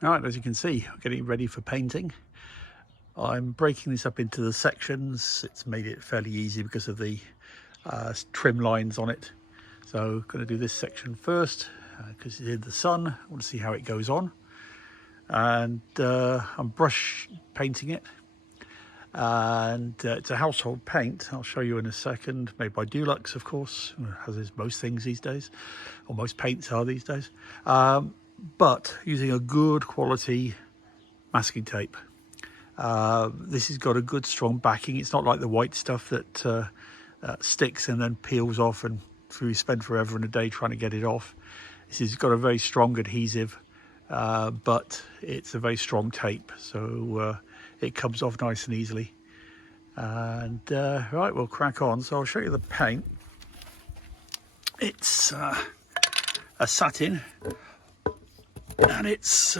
All right, as you can see, I'm getting ready for painting. I'm breaking this up into the sections. It's made it fairly easy because of the trim lines on it. So I'm going to do this section first because it's in the sun. I want to see how it goes on. And I'm brush painting it. And it's a household paint. I'll show you in a second, made by Dulux, of course, as is most things these days, or most paints are these days, but using a good quality masking tape. This has got a good strong backing. It's not like the white stuff that sticks and then peels off and you spend forever and a day trying to get it off. This has got a very strong adhesive, but it's a very strong tape, so it comes off nice and easily. And right, we'll crack on. So I'll show you the paint. It's a satin, and it's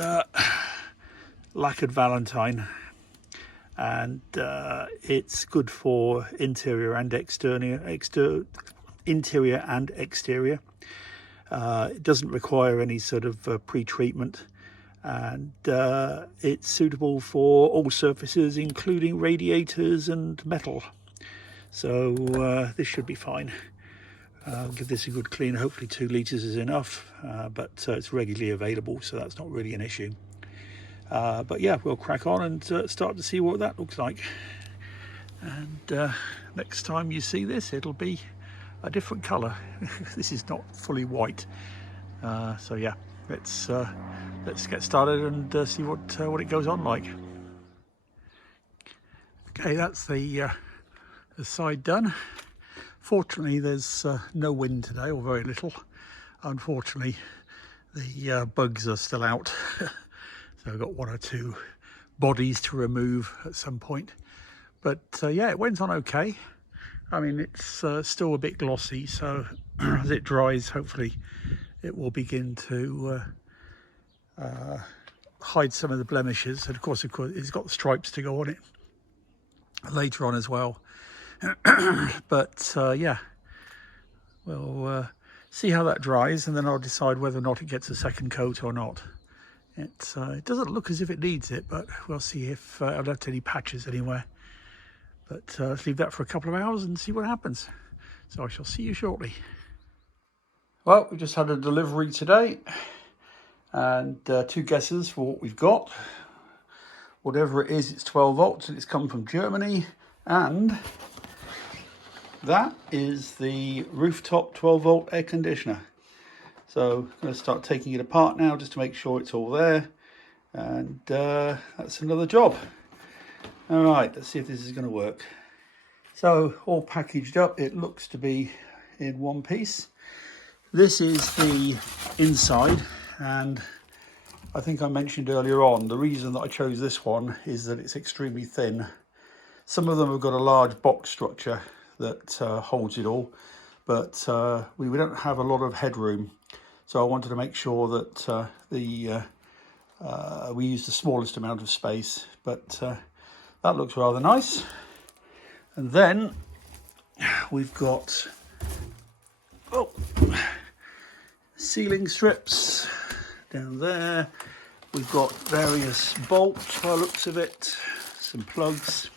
lacquered Valentine, and it's good for interior and exterior. It doesn't require any sort of pre-treatment, and it's suitable for all surfaces, including radiators and metal. So this should be fine. I'll give this a good clean. Hopefully 2 litres is enough, but it's regularly available, so that's not really an issue. But yeah, we'll crack on and start to see what that looks like. And next time you see this, it'll be a different colour. This is not fully white. So yeah, let's get started and see what it goes on like. Okay, that's the side done. Fortunately, there's no wind today, or very little. Unfortunately, the bugs are still out. So I've got 1 or 2 bodies to remove at some point. But yeah, it went on okay. I mean, it's still a bit glossy, so as it dries, hopefully it will begin to hide some of the blemishes. And of course, it's got the stripes to go on it later on as well. But yeah, we'll see how that dries, and then I'll decide whether or not it gets a second coat or not. It doesn't look as if it needs it, but we'll see if I've left any patches anywhere. But let's leave that for a couple of hours and see what happens. So I shall see you shortly. Well, we just had a delivery today, and 2 guesses for what we've got. Whatever it is, it's 12 volts and it's come from Germany, and that is the rooftop 12 volt air conditioner. So I'm going to start taking it apart now just to make sure it's all there, and that's another job. All right, let's see if this is going to work. So all packaged up, it looks to be in one piece. This is the inside, and I think I mentioned earlier on, the reason that I chose this one is that it's extremely thin. Some of them have got a large box structure that holds it all, but we don't have a lot of headroom. So I wanted to make sure that we use the smallest amount of space, but that looks rather nice. And then we've got ceiling strips down there. We've got various bolts by the looks of it, some plugs,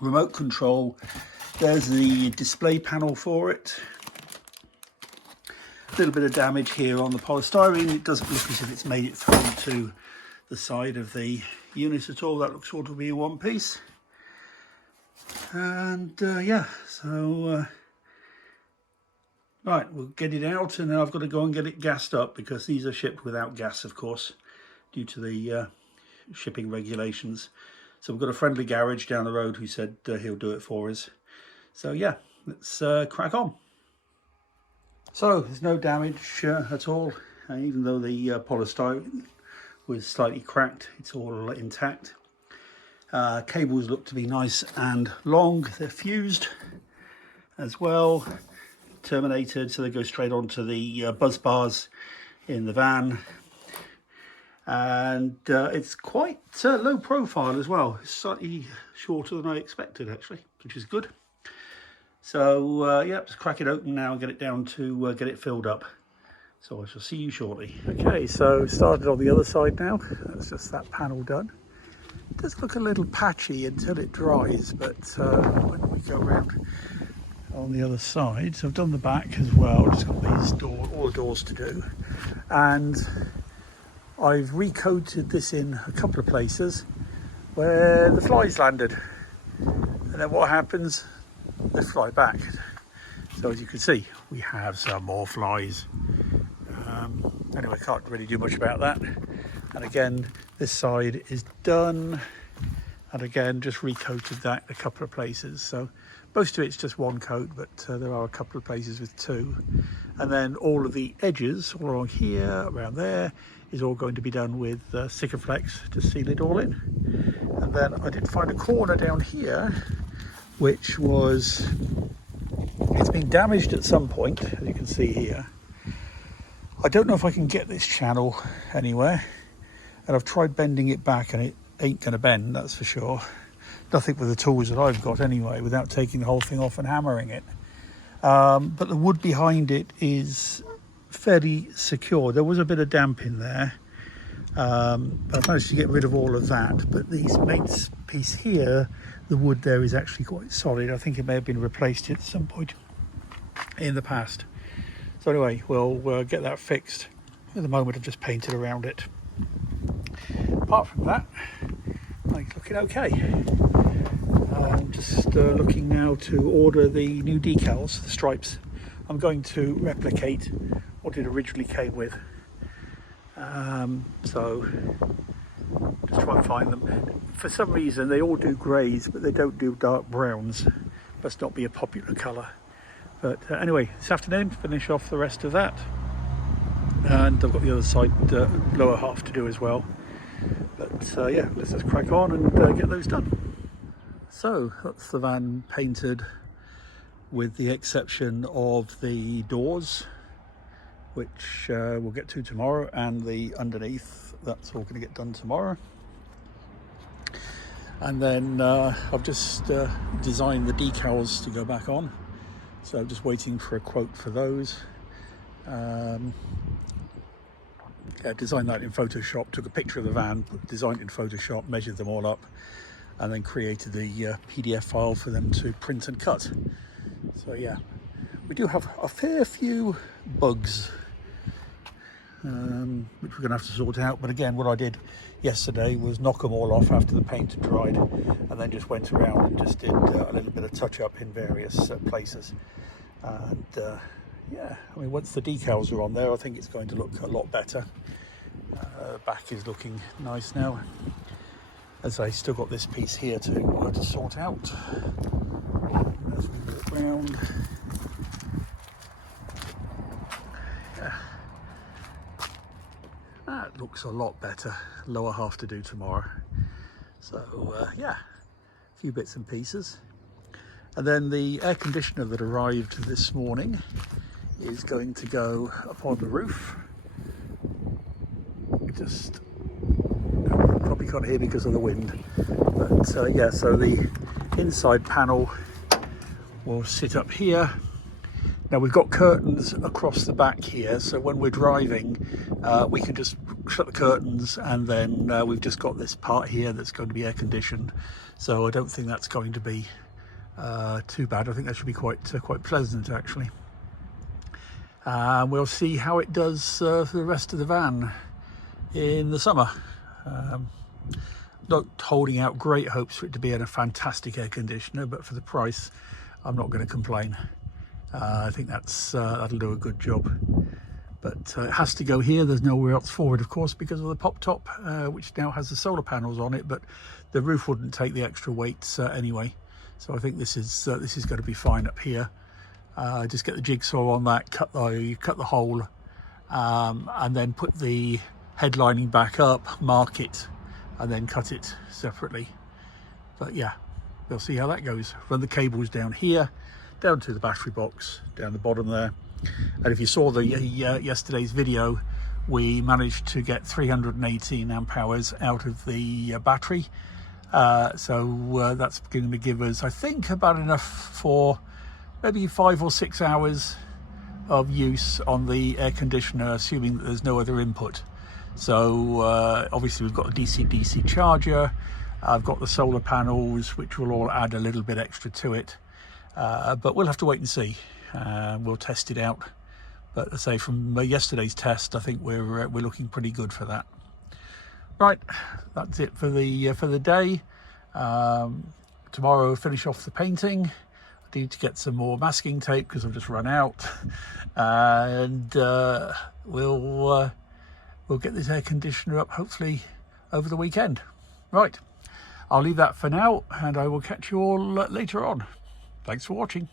remote control. There's the display panel for it. A little bit of damage here on the polystyrene. It doesn't look as if it's made it through to the side of the unit at all. That looks sort of be in one piece. And yeah, so right, we'll get it out, and then I've got to go and get it gassed up, because these are shipped without gas, of course, due to the shipping regulations. So we've got a friendly garage down the road who said he'll do it for us. So yeah, let's crack on. So there's no damage at all, even though the polystyrene was slightly cracked, it's all intact. Cables look to be nice and long. They're fused as well, terminated, so they go straight onto the buzz bars in the van. And it's quite low profile as well. It's slightly shorter than I expected, actually, which is good. So yeah, just crack it open now and get it down to get it filled up. So I shall see you shortly. Okay, so started on the other side now. That's just that panel done. It does look a little patchy until it dries, but when we go around on the other side, so I've done the back as well. Just got these all the doors to do, and I've recoated this in a couple of places where the flies landed, and then what happens? They fly back. So as you can see, we have some more flies. Anyway, I can't really do much about that. And again, this side is done, and again just recoated that a couple of places. So most of it's just one coat, but there are a couple of places with two. And then all of the edges all along here, around there, is all going to be done with Sikaflex to seal it all in. And then I did find a corner down here which was, it's been damaged at some point, as you can see here. I don't know if I can get this channel anywhere, and I've tried bending it back and it ain't going to bend, that's for sure. Nothing with the tools that I've got anyway, without taking the whole thing off and hammering it. But the wood behind it is fairly secure. There was a bit of damp in there. I've managed to get rid of all of that, but this main piece here, the wood there is actually quite solid. I think it may have been replaced at some point in the past. So anyway, we'll get that fixed. At the moment I've just painted around it. Apart from that, it's looking okay. I'm just looking now to order the new decals, the stripes. I'm going to replicate what it originally came with. So just try and find them. For some reason they all do greys, but they don't do dark browns. Must not be a popular colour. But anyway, this afternoon finish off the rest of that, and I've got the other side lower half to do as well. But yeah, let's just crack on and get those done. So that's the van painted, with the exception of the doors, which we'll get to tomorrow, and the underneath, that's all going to get done tomorrow. And then I've just designed the decals to go back on, so I'm just waiting for a quote for those. Yeah, designed that in Photoshop, took a picture of the van, designed it in Photoshop, measured them all up, and then created the PDF file for them to print and cut. So yeah, we do have a fair few bugs, which we're going to have to sort out. But again, what I did yesterday was knock them all off after the paint had dried, and then just went around and just did a little bit of touch up in various places. And yeah, I mean, once the decals are on there, I think it's going to look a lot better. Back is looking nice now. As I still got this piece here to sort out as we walk around. Yeah. That looks a lot better. Lower half to do tomorrow. So yeah, a few bits and pieces. And then the air conditioner that arrived this morning is going to go up on the roof. Just probably can't hear because of the wind, but yeah, so the inside panel will sit up here. Now we've got curtains across the back here, so when we're driving we can just shut the curtains, and then we've just got this part here that's going to be air conditioned, so I don't think that's going to be too bad. I think that should be quite pleasant actually. We'll see how it does for the rest of the van in the summer. Not holding out great hopes for it to be a fantastic air conditioner, but for the price I'm not going to complain. I think that'll do a good job. But it has to go here, there's nowhere else for it, of course, because of the pop top, which now has the solar panels on it, but the roof wouldn't take the extra weight anyway. So I think this is going to be fine up here. Just get the jigsaw on that, cut the hole, and then put the headlining back up, mark it, and then cut it separately. But yeah, we'll see how that goes. Run the cables down here, down to the battery box, down the bottom there. And if you saw the yesterday's video, we managed to get 318 amp hours out of the battery. So that's going to give us, I think, about enough for maybe 5 or 6 hours of use on the air conditioner, assuming that there's no other input. So obviously we've got a DC-DC charger. I've got the solar panels, which will all add a little bit extra to it. But we'll have to wait and see. We'll test it out. But as I say, from yesterday's test, I think we're looking pretty good for that. Right, that's it for the day. Tomorrow we'll finish off the painting. I need to get some more masking tape because I've just run out, and we'll get this air conditioner up hopefully over the weekend. Right, I'll leave that for now, and I will catch you all later on. Thanks for watching.